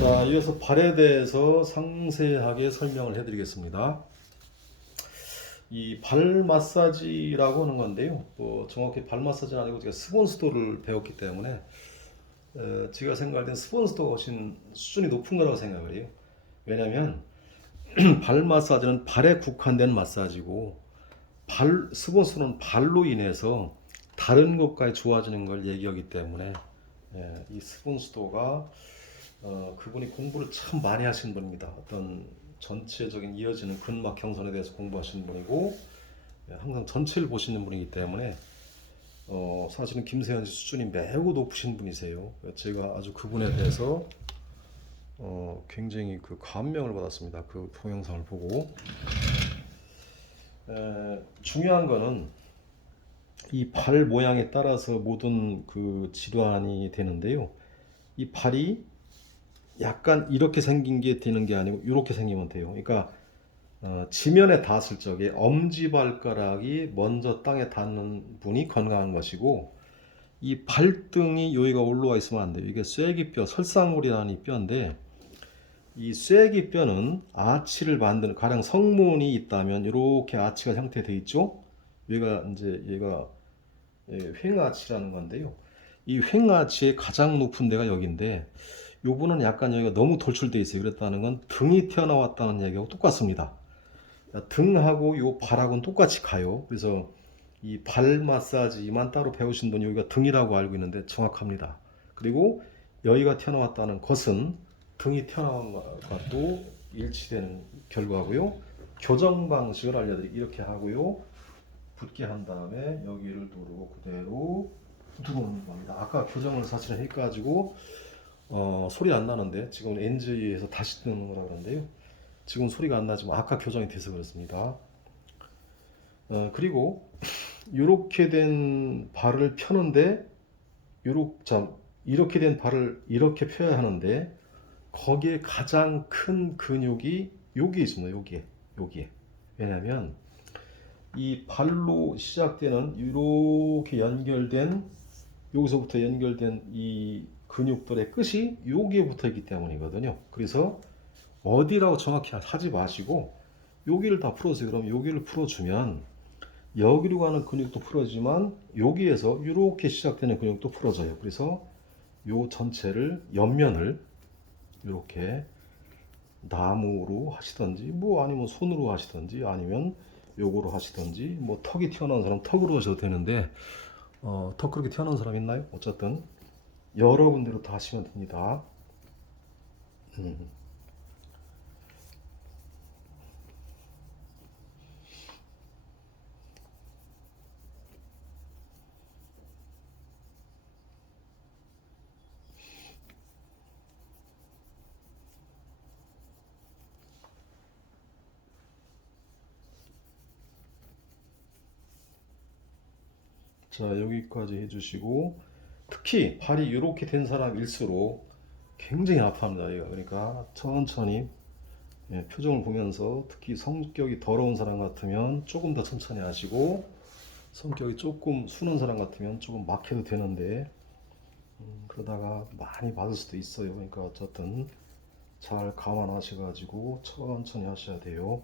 자, 이어서 발에 대해서 상세하게 설명을 해드리겠습니다. 이 발 마사지라고 하는 건데요. 정확히 발 마사지는 아니고 제가 스폰스도를 배웠기 때문에 제가 생각할 땐 스폰스도가 훨씬 수준이 높은 거라고 생각을 해요. 왜냐하면 발 마사지는 발에 국한된 마사지고 스폰스는 발로 인해서 다른 것까지 좋아지는 걸 얘기하기 때문에 이 스폰스도가 그분이 공부를 참 많이 하신 분입니다. 어떤 전체적인 이어지는 근막 경선에 대해서 공부하시는 분이고 항상 전체를 보시는 분이기 때문에 사실은 김세현 씨 수준이 매우 높으신 분이세요. 제가 아주 그분에 대해서 굉장히 그 감명을 받았습니다. 그 동영상을 보고 중요한 거는 이 발 모양에 따라서 모든 그 질환이 되는데요. 이 발이 약간 이렇게 생긴 게 되는 게 아니고 이렇게 생기면 돼요. 그러니까 지면에 닿았을 적에 엄지발가락이 먼저 땅에 닿는 분이 건강한 것이고 이 발등이 여기가 올라와 있으면 안 돼요. 이게 쇠기뼈, 설상골이라는 이 뼈인데 이 쇠기뼈는 아치를 만드는 가령 성문이 있다면 이렇게 아치가 형태되어 있죠. 얘가 횡아치라는 건데요. 이 횡아치의 가장 높은 데가 여기인데 요분은 약간 여기가 너무 돌출되어 있어요. 그랬다는 건 등이 튀어나왔다는 얘기하고 똑같습니다. 등하고 요 발하고는 똑같이 가요. 그래서 이 발 마사지만 따로 배우신 분이 여기가 등이라고 알고 있는데 정확합니다. 그리고 여기가 튀어나왔다는 것은 등이 튀어나온 것과도 일치되는 결과고요. 교정 방식을 알려드릴게요. 이렇게 하고요. 붙게 한 다음에 여기를 누르고 그대로 들어오는 겁니다. 아까 교정을 사실 해가지고 소리 안 나는데 지금 NG에서 다시 뜨는 거라 그러는데요. 지금 소리가 안 나지만 아까 교정이 돼서 그렇습니다. 그리고 이렇게 된 발을 펴는데 이렇게 된 발을 이렇게 펴야 하는데 거기에 가장 큰 근육이 여기에 있습니다. 여기에. 왜냐하면 이 발로 시작되는 이렇게 연결된 여기서부터 연결된 이 근육들의 끝이 여기에 붙어 있기 때문이거든요. 그래서 어디라고 정확히 하지 마시고 여기를 다 풀어주세요. 그럼 여기를 풀어주면 여기로 가는 근육도 풀어지만 여기에서 이렇게 시작되는 근육도 풀어져요. 그래서 요 전체를 옆면을 이렇게 나무로 하시든지 뭐 아니면 손으로 하시든지 아니면 요거로 하시든지 뭐 턱이 튀어나온 사람 턱으로 하셔도 되는데 턱 그렇게 튀어나온 사람 있나요? 어쨌든 여러분대로 다 하시면 됩니다. 자, 여기까지 해주시고 특히 발이 이렇게 된 사람일수록 굉장히 아파합니다. 얘가. 그러니까 천천히 표정을 보면서 특히 성격이 더러운 사람 같으면 조금 더 천천히 하시고 성격이 조금 순한 사람 같으면 조금 막 해도 되는데 그러다가 많이 맞을 수도 있어요. 그러니까 어쨌든 잘 감안하셔가지고 천천히 하셔야 돼요.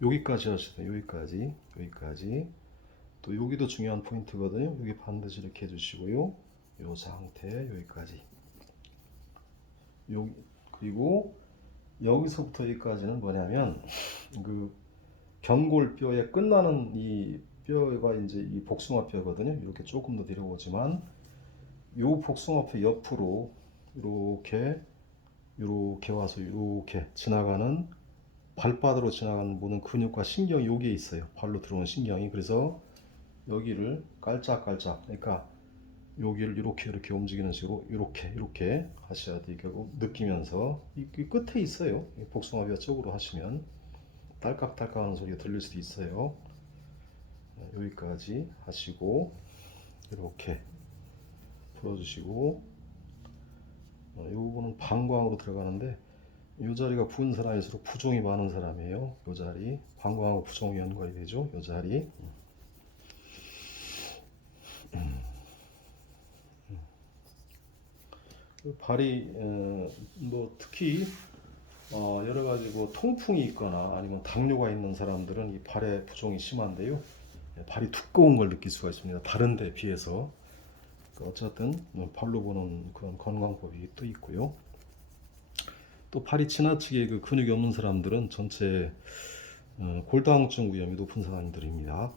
여기까지 하셔야 돼요. 여기까지. 또 여기도 중요한 포인트거든요. 여기 반드시 이렇게 해주시고요. 요 상태 여기까지. 그리고 여기서부터 여기까지는 뭐냐면 그 경골뼈에 끝나는 이 뼈가 이제 이 복숭아뼈거든요. 이렇게 조금 더 내려오지만 요 복숭아뼈 옆으로 이렇게 와서 이렇게 지나가는 발바닥으로 지나가는 모든 근육과 신경이 여기에 있어요. 발로 들어오는 신경이. 그래서 여기를 깔짝깔짝, 그러니까 여기를 이렇게 움직이는 식으로 이렇게 하셔야 돼요. 결국 느끼면서 이 끝에 있어요. 복숭아뼈 쪽으로 하시면 딸깍딸깍 하는 소리가 들릴 수도 있어요. 여기까지 하시고 이렇게 풀어주시고 요거는 방광으로 들어가는데 이 자리가 부은 사람일수록 부종이 많은 사람이에요. 이 자리 방광하고 부종이 연관이 되죠. 이 자리. 그 발이 뭐 특히 여러 가지 뭐 통풍이 있거나 아니면 당뇨가 있는 사람들은 이 발의 부종이 심한데요. 발이 두꺼운 걸 느낄 수가 있습니다. 다른 데 비해서. 어쨌든 발로 보는 그런 건강법이 또 있고요. 또 발이 지나치게 그 근육이 없는 사람들은 전체 골다공증 위험이 높은 사람들입니다.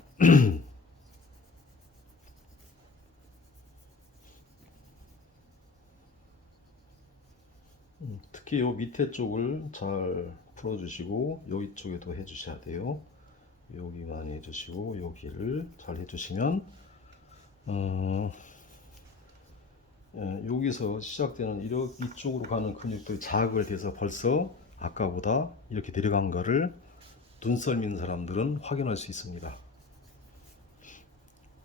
특히 요 밑에 쪽을 잘 풀어주시고 여기 쪽에도 해주셔야 돼요. 여기 많이 해주시고 여기를 잘 해주시면 여기서 시작되는 이쪽으로 가는 근육들이 자극을 돼서 벌써 아까보다 이렇게 내려간 거를 눈썰 있는 사람들은 확인할 수 있습니다.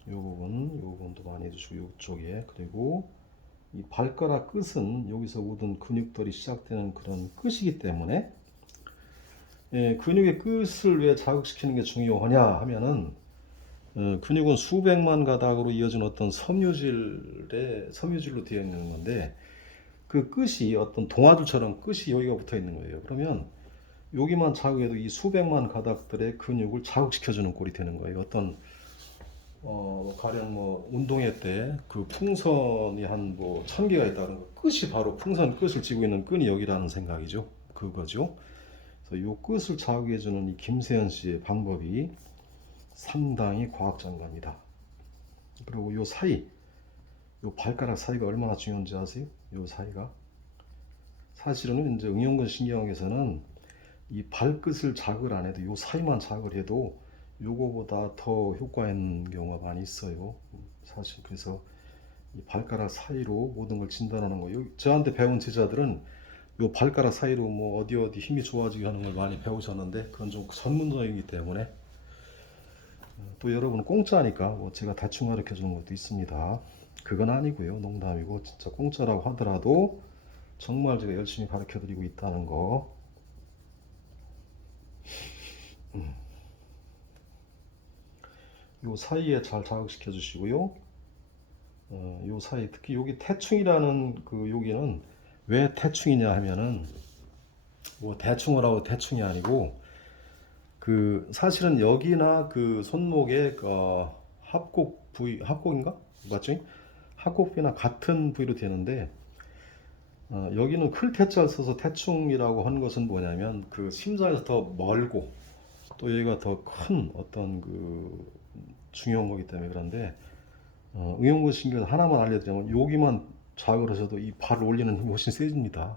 이 부분도 많이 해주시고 이쪽에, 그리고 이 발가락 끝은 여기서 모든 근육들이 시작되는 그런 끝이기 때문에 근육의 끝을 왜 자극시키는 게 중요하냐 하면은 근육은 수백만 가닥으로 이어진 어떤 섬유질로 되어 있는 건데 그 끝이 어떤 동아줄처럼 끝이 여기가 붙어 있는 거예요. 그러면 여기만 자극해도 이 수백만 가닥들의 근육을 자극시켜주는 꼴이 되는 거예요. 어떤 가령 뭐 운동회 때 그 풍선이 한 뭐 1000개가 있다는 거, 끝이 바로 풍선 끝을 쥐고 있는 끈이 여기라는 생각이죠. 그거죠. 그래서 요 끝을 자극해주는 이 김세현 씨의 방법이 상당히 과학적인 겁니다. 그리고 요 사이, 요 발가락 사이가 얼마나 중요한지 아세요? 요 사이가 사실은 이제 응용근 신경학에서는 이 발끝을 자극을 안 해도 요 사이만 자극을 해도 요거보다 더 효과 있는 경우가 많이 있어요. 사실 그래서 이 발가락 사이로 모든 걸 진단하는 거예요. 저한테 배운 제자들은 요 발가락 사이로 뭐 어디 힘이 좋아지게 하는 걸 많이 배우셨는데 그건 좀 전문적이기 때문에 또 여러분 공짜니까 뭐 제가 대충 가르쳐 주는 것도 있습니다. 그건 아니고요. 농담이고 진짜 공짜라고 하더라도 정말 제가 열심히 가르쳐 드리고 있다는 거. 요 사이에 잘 자극시켜 주시고요. 요 사이 특히 여기 태충이라는 그 여기는 왜 태충이냐 하면은 뭐 대충을 하고 대충이 아니고 그 사실은 여기나 그 손목의 합곡 부위, 합곡인가 맞지? 합곡 부위나 같은 부위로 되는데 여기는 클 태자를 써서 태충이라고 한 것은 뭐냐면 그 심장에서 더 멀고 또 여기가 더 큰 어떤 그 중요한 거기 때문에 그런데 응용근 신경 하나만 알려드리면 여기만 자극을 하셔도 이 발을 올리는 힘이 훨씬 세집니다.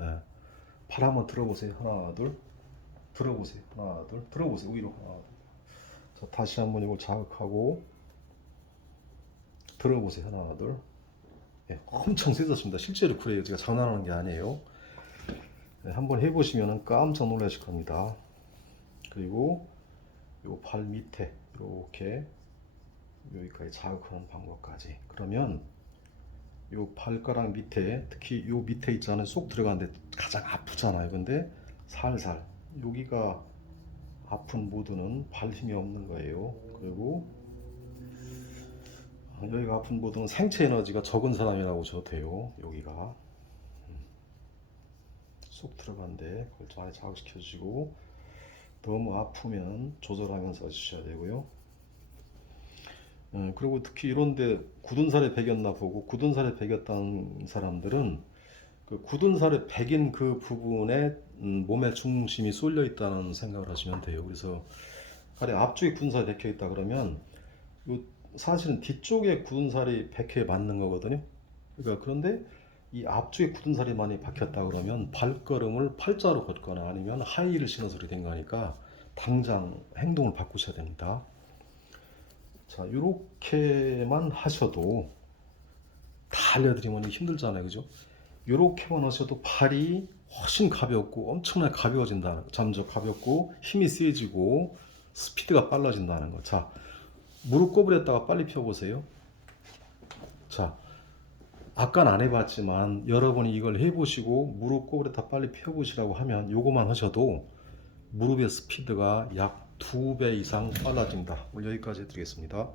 예. 발 한번 들어보세요. 하나 둘 들어보세요. 하나 둘 들어보세요. 위로 하나 둘. 자, 다시 한번 이걸 자극하고 들어보세요. 하나 둘. 예, 엄청 세졌습니다. 실제로 그래요. 제가 장난하는 게 아니에요. 예, 한번 해보시면 깜짝 놀라실 겁니다. 그리고 요 발 밑에 이렇게 여기까지 자극하는 방법까지. 그러면 요 발가락 밑에 특히 요 밑에 있잖아요. 쏙 들어가는데 가장 아프잖아요. 근데 살살 여기가 아픈 모드는 발 힘이 없는 거예요. 그리고 여기가 아픈 모드는 생체 에너지가 적은 사람이라고 줘도 돼요. 여기가 쏙 들어간데 그걸 잘 자극시켜 주시고 너무 아프면 조절하면서 해주셔야 되고요. 그리고 특히 이런데 굳은 살에 베겼나 보고 굳은 살에 베겼다는 사람들은 그 굳은 살에 베긴 그 부분에 몸의 중심이 쏠려 있다는 생각을 하시면 돼요. 그래서 가령 앞쪽에 굳은 살이 박혀 있다 그러면 요 사실은 뒤쪽에 굳은 살이 박혀 맞는 거거든요. 그러니까 그런데 이 앞쪽에 굳은 살이 많이 박혔다 그러면 발걸음을 팔자로 걷거나 아니면 하이힐을 신어서 그렇게 된 거니까 당장 행동을 바꾸셔야 됩니다. 자, 이렇게만 하셔도 다 알려드리면 힘들잖아요, 그죠? 이렇게만 하셔도 발이 훨씬 가볍고 엄청나게 가벼워진다는 거, 잠적 가볍고 힘이 세지고 스피드가 빨라진다는 거. 자, 무릎 꼬부렸다가 빨리 펴보세요. 자, 아까는 안 해봤지만 여러분이 이걸 해보시고 무릎 꼬부렸다 빨리 펴보시라고 하면 요거만 하셔도 무릎의 스피드가 약 2배 이상 빨라집니다. 오늘 여기까지 해드리겠습니다.